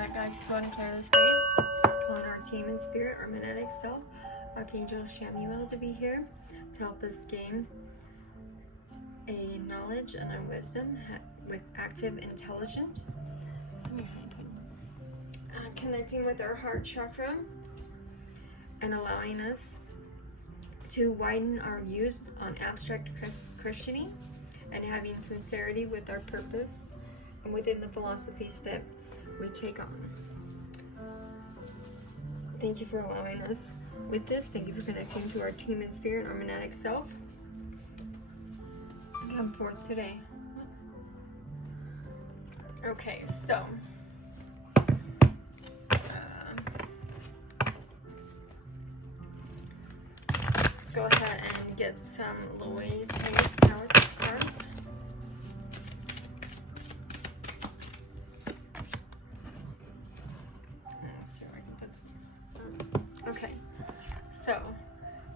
back, guys, to go and clear the space. Calling our team in spirit, our magnetic self, Archangel Shamuel, to be here to help us gain a knowledge and a wisdom with active intelligence. Connecting with our heart chakra and allowing us to widen our views on abstract Christianity and having sincerity with our purpose and within the philosophies that we take on. Thank you for allowing us with this. Thank you for connecting to our team in spirit, our magnetic self. Come forth today. Okay, so let's go ahead and get some Louise Hay power cards. Okay, so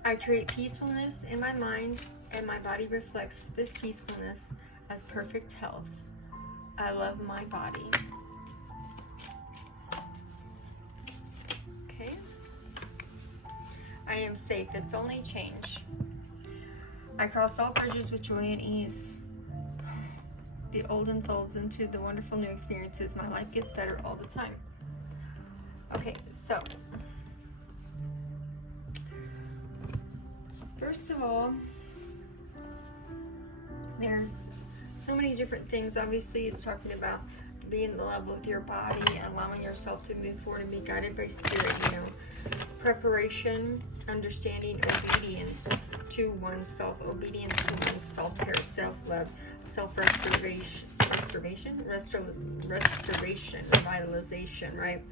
I create peacefulness in my mind, and my body reflects this peacefulness as perfect health. I love my body. Okay. I am safe. It's only change. I cross all bridges with joy and ease. The old unfolds into the wonderful new experiences. My life gets better all the time. Okay, so first of all, there's so many different things. Obviously, it's talking about being in love with your body, allowing yourself to move forward and be guided by spirit, preparation, understanding, obedience to oneself, obedience to one's self-care, self-love, self-restoration, revitalization, right?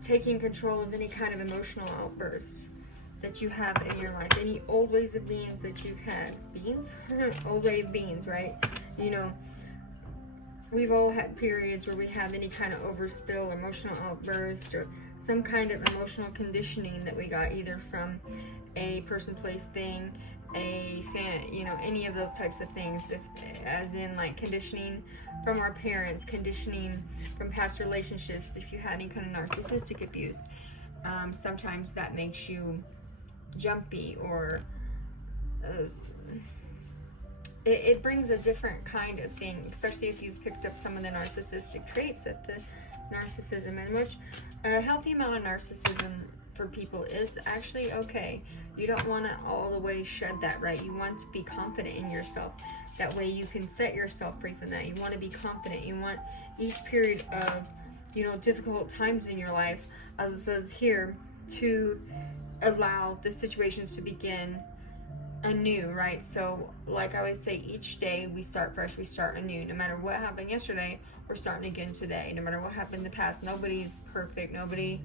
Taking control of any kind of emotional outbursts that you have in your life, any old ways of being that you've had. Old way of beings, right? We've all had periods where we have any kind of overspill, emotional outburst, or some kind of emotional conditioning that we got either from a person, place, thing, a fan, any of those types of things, as in like conditioning from our parents, conditioning from past relationships. If you had any kind of narcissistic abuse, sometimes that makes you jumpy, or it brings a different kind of thing, especially if you've picked up some of the narcissistic traits that the narcissism, and which a healthy amount of narcissism for people is actually okay. You don't want to all the way shed that, right? You want to be confident in yourself. That way you can set yourself free from that. You want to be confident. You want each period of, difficult times in your life, as it says here, to allow the situations to begin anew, right? So like I always say, each day we start fresh, we start anew. No matter what happened yesterday, we're starting again today. No matter what happened in the past, nobody's perfect. Nobody,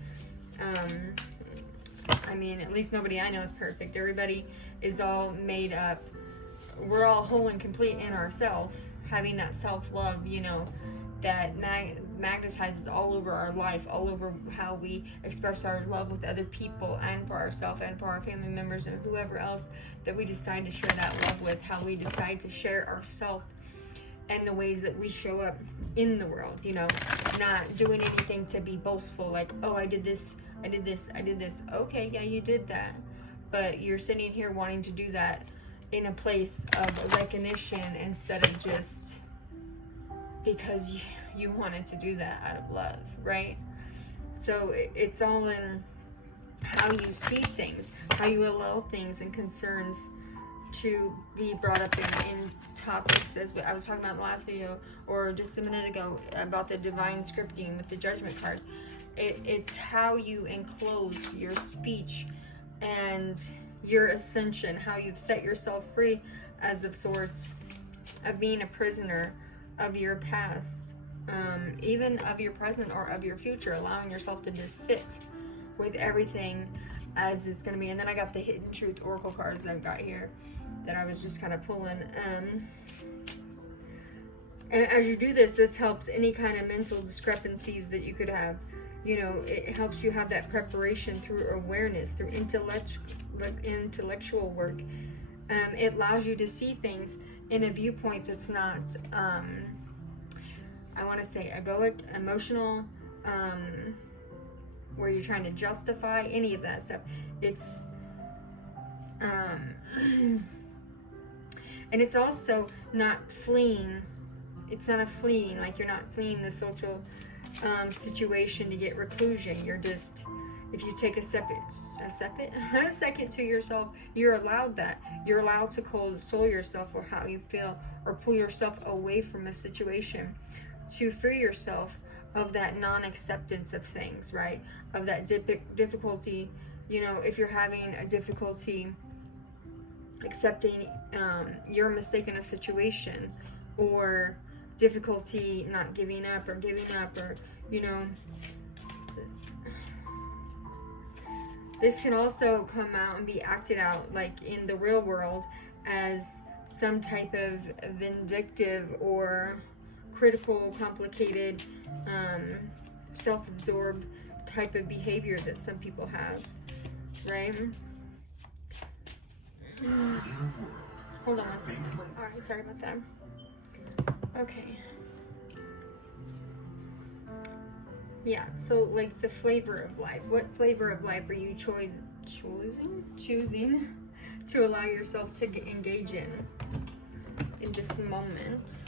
at least nobody I know is perfect. Everybody is all made up. We're all whole and complete in ourselves, having that self-love, that magnetizes all over our life, all over how we express our love with other people and for ourselves and for our family members and whoever else that we decide to share that love with, how we decide to share ourselves and the ways that we show up in the world, not doing anything to be boastful, like, oh, I did this. Okay, yeah, you did that, but you're sitting here wanting to do that in a place of recognition instead of just because you wanted to do that out of love, right? So it's all in how you see things, how you allow things and concerns to be brought up in topics, as I was talking about in the last video, or just a minute ago, about the divine scripting with the judgment card. It's how you enclose your speech and your ascension, how you've set yourself free as of sorts of being a prisoner of your past, even of your present or of your future, allowing yourself to just sit with everything as it's going to be. And then I got the Hidden Truth Oracle cards that I've got here that I was just kind of pulling. And as you do this helps any kind of mental discrepancies that you could have. It helps you have that preparation through awareness, through intellectual work. It allows you to see things in a viewpoint that's not, I want to say egoic, emotional, where you're trying to justify any of that stuff. It's and it's also not fleeing. It's not a fleeing, like you're not fleeing the social situation to get reclusion. You're just, if you take a second to yourself, you're allowed that. You're allowed to console yourself or how you feel, or pull yourself away from a situation to free yourself of that non-acceptance of things, right? Of that difficulty. You know, if you're having a difficulty accepting your mistake in a situation, or difficulty not giving up, or you know, this can also come out and be acted out like in the real world as some type of vindictive or critical, complicated, self-absorbed type of behavior that some people have, right? Hold on one second. Alright, sorry about that. Okay. Yeah, so like the flavor of life. What flavor of life are you choosing to allow yourself to engage in this moment?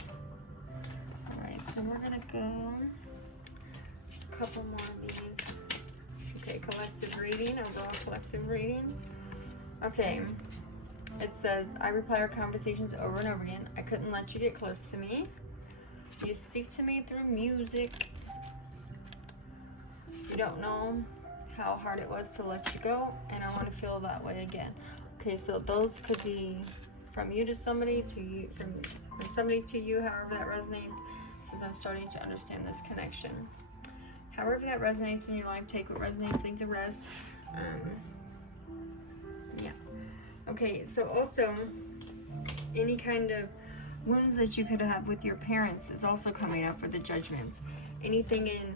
Alright, so we're gonna go a couple more of these. Okay, collective reading, overall collective reading. Okay. It says, I reply our conversations over and over again. I couldn't let you get close to me. You speak to me through music. You don't know how hard it was to let you go, and I want to feel that way again. Okay, so those could be from you to somebody, to you, from somebody to you, however that resonates. It says, I'm starting to understand this connection. However that resonates in your life, take what resonates, leave the rest. Yeah. Okay, so also, any kind of wounds that you could have with your parents is also coming up for the judgment. Anything in,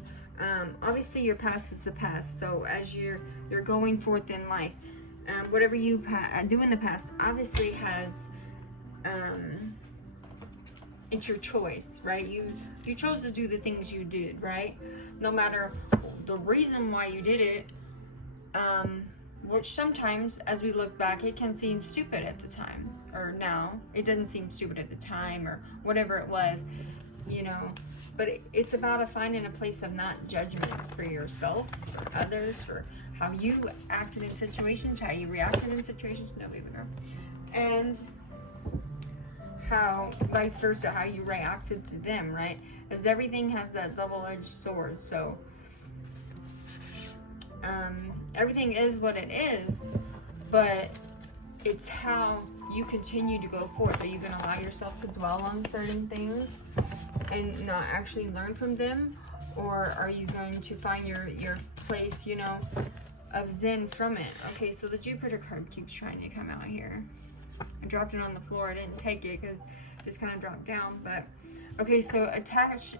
obviously your past is the past, so as you're going forth in life, whatever you do in the past obviously has, it's your choice, right? You chose to do the things you did, right? No matter the reason why you did it, which sometimes, as we look back, it can seem stupid at the time, or now. It doesn't seem stupid at the time, or whatever it was, you know. But it's about finding a place of not judgment for yourself, for others, for how you acted in situations, how you reacted in situations, no, baby girl, and how, vice versa, how you reacted to them, right? Because everything has that double-edged sword, so everything is what it is, but it's how you continue to go forth. Are you going to allow yourself to dwell on certain things and not actually learn from them? Or are you going to find your place, you know, of zen from it? Okay, so the Jupiter card keeps trying to come out here. I dropped it on the floor. I didn't take it because it just kind of dropped down. But, okay, so attracting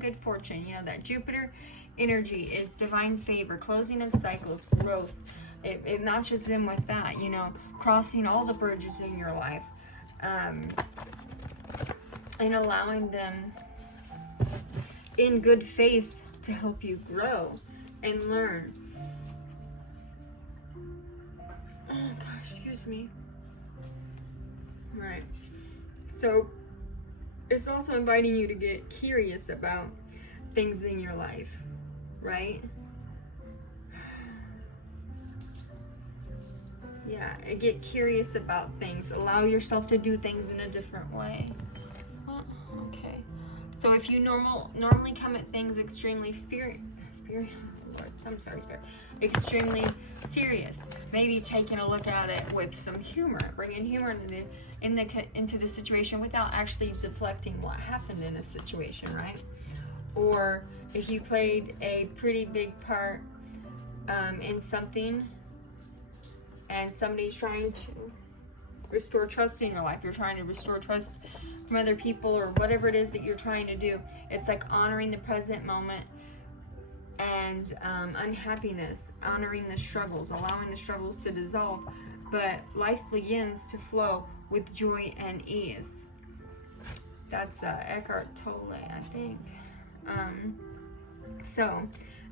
good fortune. You know, that Jupiter energy is divine favor, closing of cycles, growth. It matches in with that, you know, crossing all the bridges in your life, and allowing them in good faith to help you grow and learn. Oh gosh, excuse me. Right. So it's also inviting you to get curious about things in your life, right? Yeah, get curious about things. Allow yourself to do things in a different way. Well, okay. So if you normally come at things extremely extremely serious, maybe taking a look at it with some humor, bringing humor into the situation without actually deflecting what happened in a situation, right? Or if you played a pretty big part in something, and somebody's trying to restore trust in your life, you're trying to restore trust from other people, or whatever it is that you're trying to do, it's like honoring the present moment and unhappiness, honoring the struggles, allowing the struggles to dissolve, but life begins to flow with joy and ease. That's Eckhart Tolle, I think. So,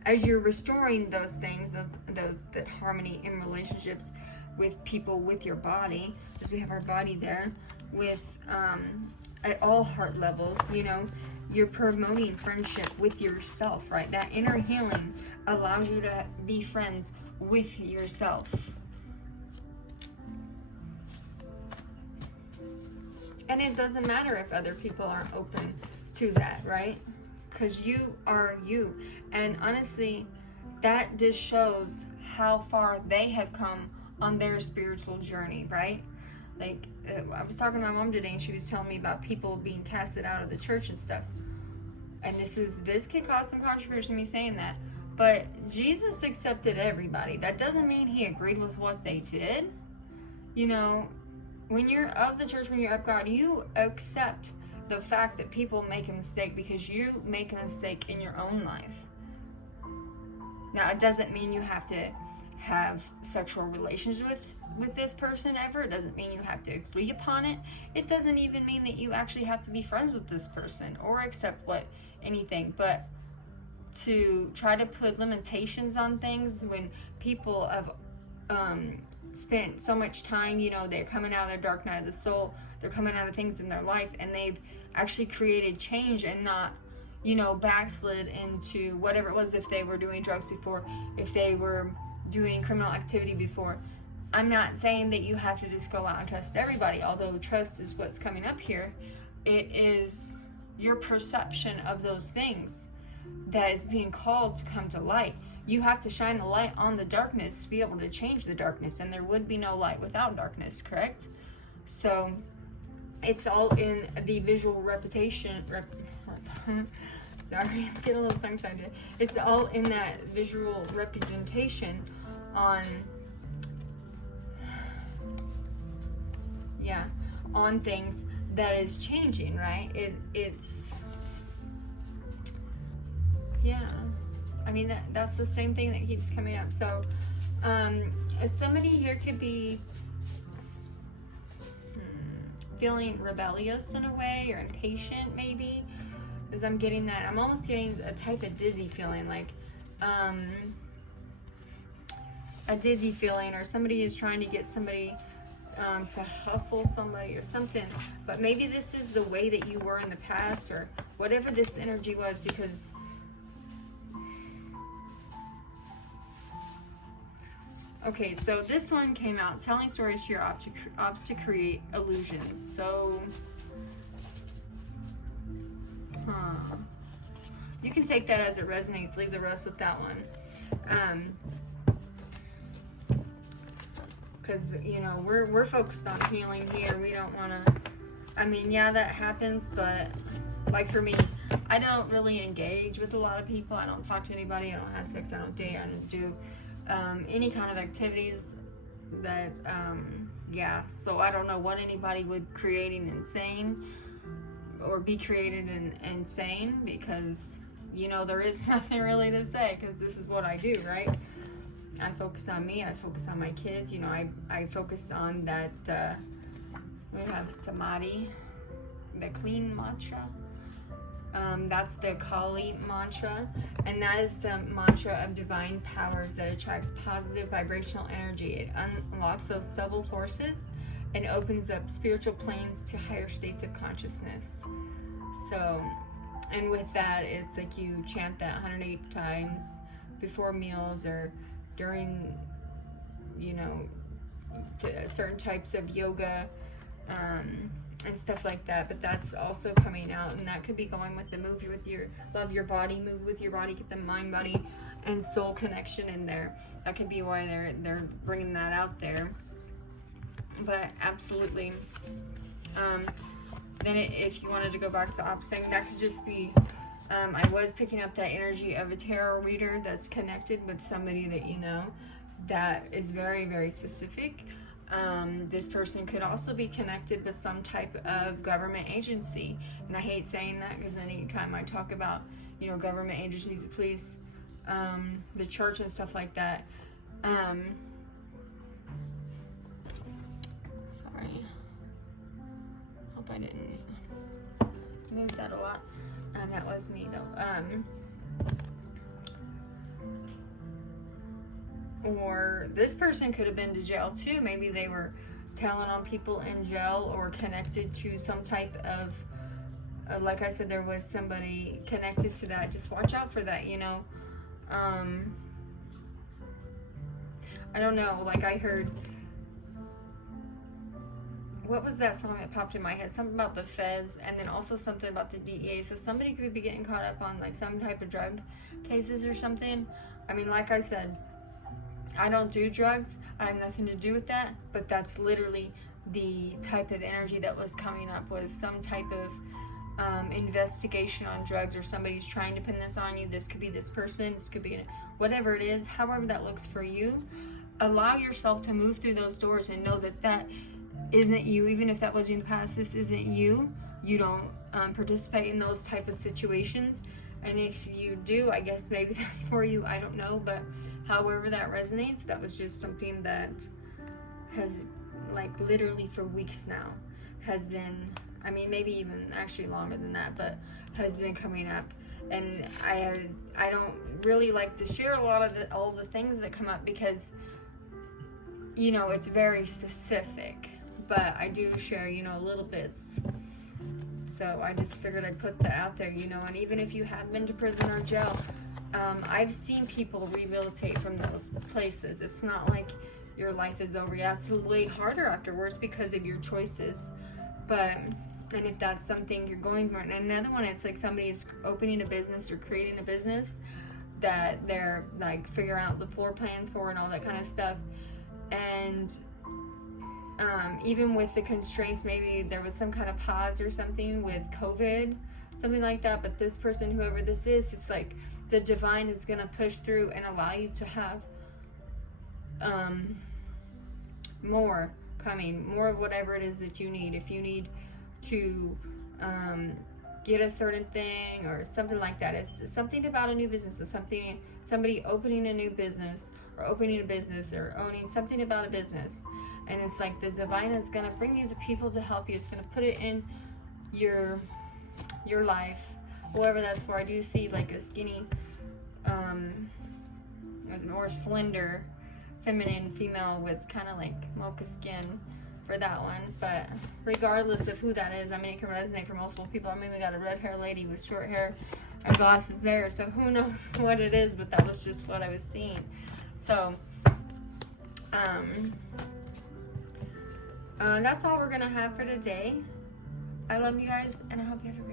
as you're restoring those things, those that harmony in relationships with people, with your body, because we have our body there, with at all heart levels, you know, you're promoting friendship with yourself, right? That inner healing allows you to be friends with yourself. And it doesn't matter if other people aren't open to that, right? Because you are you. And honestly, that just shows how far they have come on their spiritual journey, right? Like, I was talking to my mom today, and she was telling me about people being casted out of the church and stuff. And this could cause some controversy, me saying that. But Jesus accepted everybody. That doesn't mean he agreed with what they did. You know, when you're of the church, when you're of God, you accept the fact that people make a mistake because you make a mistake in your own life. Now, it doesn't mean you have to have sexual relations with this person ever. It doesn't mean you have to agree upon it. It doesn't even mean that you actually have to be friends with this person or accept anything. But to try to put limitations on things when people have spent so much time, you know, they're coming out of their dark night of the soul, they're coming out of things in their life, and they've actually created change and not, you know, backslid into whatever it was, if they were doing drugs before, if they were doing criminal activity before. I'm not saying that you have to just go out and trust everybody, although trust is what's coming up here. It is your perception of those things that is being called to come to light. You have to shine the light on the darkness to be able to change the darkness, and there would be no light without darkness, correct? So it's all in the visual representation. Sorry, I'm getting a little tongue-tied. It's all in that visual representation on things that is changing, right? It's I mean, that's the same thing that keeps coming up. So somebody here could be feeling rebellious in a way, or impatient maybe, because I'm getting that. I'm almost getting a type of dizzy feeling, like a dizzy feeling, or somebody is trying to get somebody to hustle somebody or something. But maybe this is the way that you were in the past, or whatever this energy was, because okay, so this one came out, telling stories to your ops to create illusions. So, you can take that as it resonates, leave the rest with that one. Because, you know, we're focused on healing here. We don't want to, I mean, yeah, that happens, but, like for me, I don't really engage with a lot of people. I don't talk to anybody. I don't have sex. I don't date. I don't do any kind of activities that, so I don't know what anybody would creating insane or be created insane, because, you know, there is nothing really to say, because this is what I do, right? I focus on me, I focus on my kids, you know, I focus on that, we have Samadhi, the clean mantra. That's the Kali mantra, and that is the mantra of divine powers that attracts positive vibrational energy. It unlocks those subtle forces and opens up spiritual planes to higher states of consciousness. So, and with that, it's like you chant that 108 times before meals or during, you know, certain types of yoga, and stuff like that. But that's also coming out, and that could be going with the love your body, move with your body, get the mind, body, and soul connection in there. That could be why they're bringing that out there. But absolutely, then if you wanted to go back to the opposite thing, that could just be, I was picking up that energy of a tarot reader that's connected with somebody that you know that is very, very specific. This person could also be connected with some type of government agency. And I hate saying that, because anytime I talk about, you know, government agencies, the police, the church and stuff like that, sorry, hope I didn't, moved that a lot. That was me though. Or this person could have been to jail too. Maybe they were telling on people in jail or connected to some type of, like I said, there was somebody connected to that. Just watch out for that, you know. I don't know, like I heard, what was that song that popped in my head? Something about the feds, and then also something about the DEA. So somebody could be getting caught up on like some type of drug cases or something. I mean, like I said, I don't do drugs. I have nothing to do with that. But that's literally the type of energy that was coming up, was some type of investigation on drugs, or somebody's trying to pin this on you. This could be this person. This could be whatever it is. However that looks for you. Allow yourself to move through those doors and know that that isn't you. Even if that was you in the past, this isn't you. You don't participate in those type of situations. And if you do, I guess maybe that's for you. I don't know. But however that resonates, that was just something that has, like, literally for weeks now has been, I mean, maybe even actually longer than that, but has been coming up. And I don't really like to share a lot of all the things that come up because, you know, it's very specific. But I do share, you know, little bits. So I just figured I'd put that out there, you know. And even if you have been to prison or jail, I've seen people rehabilitate from those places. It's not like your life is over. You have to way harder afterwards because of your choices. But, and if that's something you're going for. And another one, it's like somebody is opening a business or creating a business that they're like figuring out the floor plans for and all that kind of stuff. And even with the constraints, maybe there was some kind of pause or something with COVID, something like that. But this person, whoever this is, it's like the divine is going to push through and allow you to have more coming, more of whatever it is that you need. If you need to get a certain thing or something like that, it's something about a new business or something, somebody opening a new business or opening a business or owning something about a business. And it's like the divine is going to bring you the people to help you. It's going to put it in your life, whoever that's for. I do see like a skinny, or slender, feminine female with kind of like mocha skin for that one. But regardless of who that is, I mean, it can resonate for multiple people. I mean, we got a red hair lady with short hair and glasses there, so who knows what it is, but that was just what I was seeing. So that's all we're gonna have for today. I love you guys, and I hope you have a great